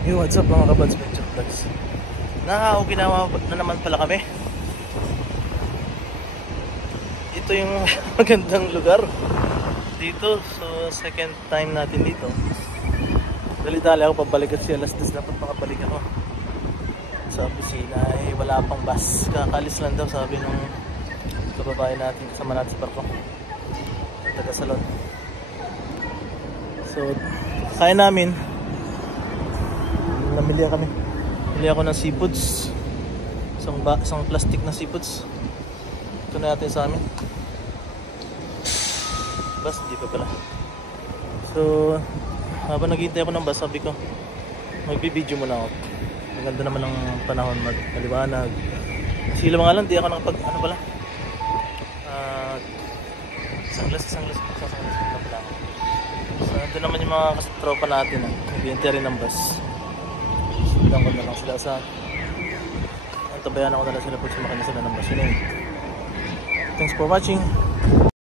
Hey, what's up mga kabads, Venture Vlogs. Okinawa na naman pala kami. Ito yung magandang lugar dito. So second time natin dito. Dali-dali ako pabalik at alas 10 dapat makabalik ako sa opisina. Wala pang bus. Kakalis lang daw sabi nung kababae natin kasama natin sa barko, taga Salon. So kaya namin namili kami. Bili ako ng seafoods. Isang plastic na seafoods. Ito na natin sa amin. Bus, hindi pa pala. So, habang naghihintay ako ng bus, sabi ko, magbibideo muna ako. Maganda naman ang panahon, maliwanag. Sila mga lang, di ako nakapag, ano pala? Isang glass na pala ako. So, ito naman yung mga tropa natin. Naghihintay rin ng bus. Bilang ko na lang sila sa antabayan ako na lang sila pag sumakanya sila ng bus. Thanks for watching.